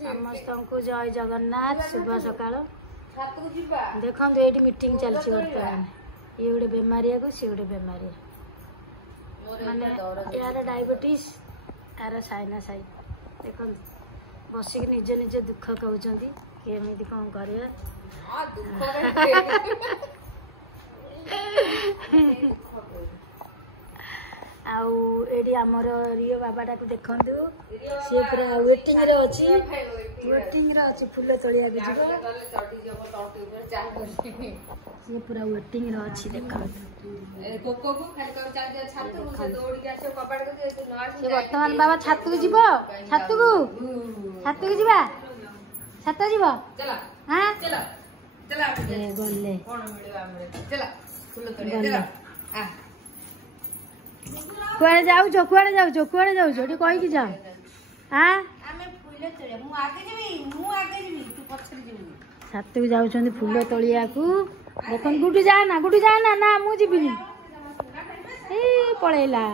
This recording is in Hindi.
समस्त को जय जगन्नाथ शुभ सकाळ देखो ये मीटिंग चलती बर्तमान ये गोटे बेमारिया को सी गोटे बेमारी माने यार डायबिटीज यार साइनासाइड देखो बसिक निज निज दुख कहते केमी कौन कर आमर रियो बाबाटा को देखु सी पूरा वेटिंग रे अच्छी फूल तोड़िया सी पूरा वेटिंग रे अच्छी देखो बर्तमान बाबा छात को जीव छात को जीवा छात जीव हाँ गले कुआड़े जाऊ कुआड़े जाऊ कही कि जाओ हाँ छात को जाऊँ फूल तोलिया को देख गुडू जाना ना मुझे पलैला